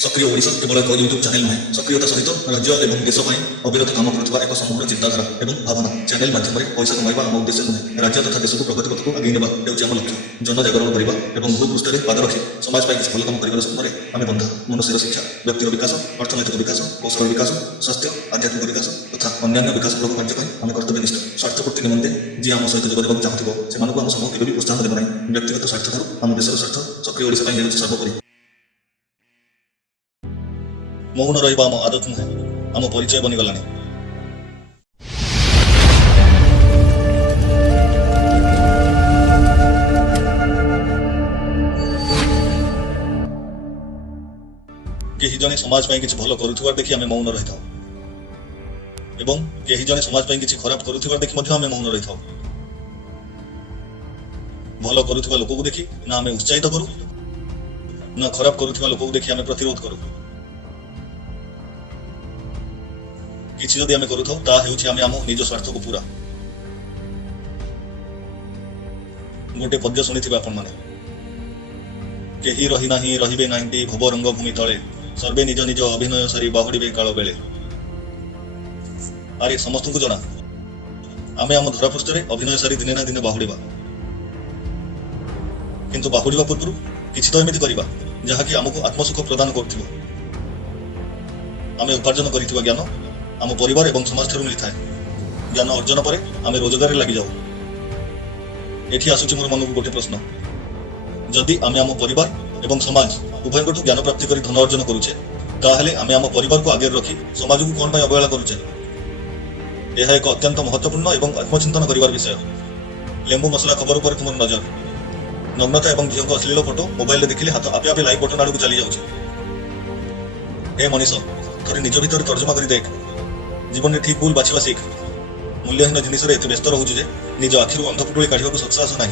सक्रिय ओडिशा केवल एक यूट्यूब चैनल नुहे सक्रियता सहित राज्य और देश अविरत काम करुवा एक समूह चिंताधारा और भावना चैनल माध्यम पैसा कमाइबा आम उद्देश्य नुहे राज्य तथा देश को प्रगति पथ को आगे नेबा हेउछि आम लक्ष्य जनजागरण करवा और भूपृष्ठ में पाद रखी समाज पर किसी भल काम कर स्वप्न आम बंधा मनुष्यर शिक्षा व्यक्तिर विकास अर्थनैतिक विकास कौशल विकास स्वास्थ्य आध्यात्मिक विकास तथा अन्य विकासमूलक कार्य आम कर्तव्यनिष्ठ स्वार्थपूर्ति निमंते जी आम सहित जोग चाहूँ से आम समूह केवि प्रोत्साहन देव ना व्यक्तिगत स्वार्थ ठार आम देशर स्वार्थ सक्रिय ओडिशा हेउछि सर्वोपरि। मौन रहिबा आम आदत नुहे आम परिचय बनीगलानी। केही जने समाज पई किछि भलो करूथिबार देखि आमे मौन रहिथाउ एवं केही जने समाज पई किछि खराब करूथिबार देखि मध्य आमे मौन रहिथाउ। भलो करूथिबा लोक को देखि ना आमे उत्साहित करू ना खराब करूथिबा लोक को देखि आमे प्रतिरोध करू। किछि जदि आमे करूथाउ ता हेउछि आमे आम निज स्वार्थ को पूरा। गोटे पद्य शुणिथिबे आपण माने केही रही नाही रहिबे नाहिंती भव रंग भूमि तळे सर्वे निज निज अभिनय सारी बाहुड़िबे काल बेले। अरे समस्त को जना आमे आम धरापृष्ठ रे अभिनय सारी दिने ना दिने बाहुड़िबा किंतु बाहुड़िबा पूर्व किछि तो एमिति करिबा जहाकि आमको आत्मसुख प्रदान करथिबो। आमे उपार्जन करिथिबा ज्ञान आम परिवार एवं समाज ठारू मिलता है। ज्ञान अर्जन पर आम रोजगार लगी जाऊ। एठी आसुची मोर मन को गोटे प्रश्न जदि आम आम परिवार एवं समाज उभय को ज्ञान प्राप्ति कर धन अर्जन करुचे ताहले आम आम परिवार को आगे रखी समाज को कौन अवहेला करुचे। यह एक अत्यंत महत्वपूर्ण एवं आत्मचिंतन करिवार विषय। लेंबू मसला खबर पर तुम नजर नग्नता एवं झील को अश्लील फोटो मोबाइल देखिले हाथ आपे आपे लाइक बटन आड़ को चली जाउछे। हे मनीष थोड़ी निज भीतर तर्जमा कर देख जीवन में ठीक भूल बाछवा सीख। मूल्यहीन जिनिस एत व्यस्त रोचे जे निज आखिर अंधपुटुड़ी काढ़ा सत्साहस ना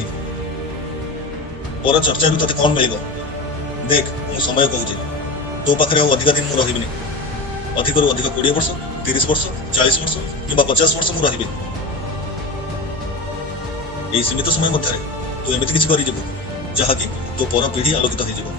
पर चर्चा भी तेज कौन मिल देख मु समय कहूँ तो पाखे अधिक दिन मुझे रही अधिक अधिक 20 वर्ष 30 वर्ष 40 वर्ष कि 50 वर्ष मुझे रही सीमित समय मध्य तू एमती किसी कर जहाँकि तो पर पीढ़ी आलोकित हो।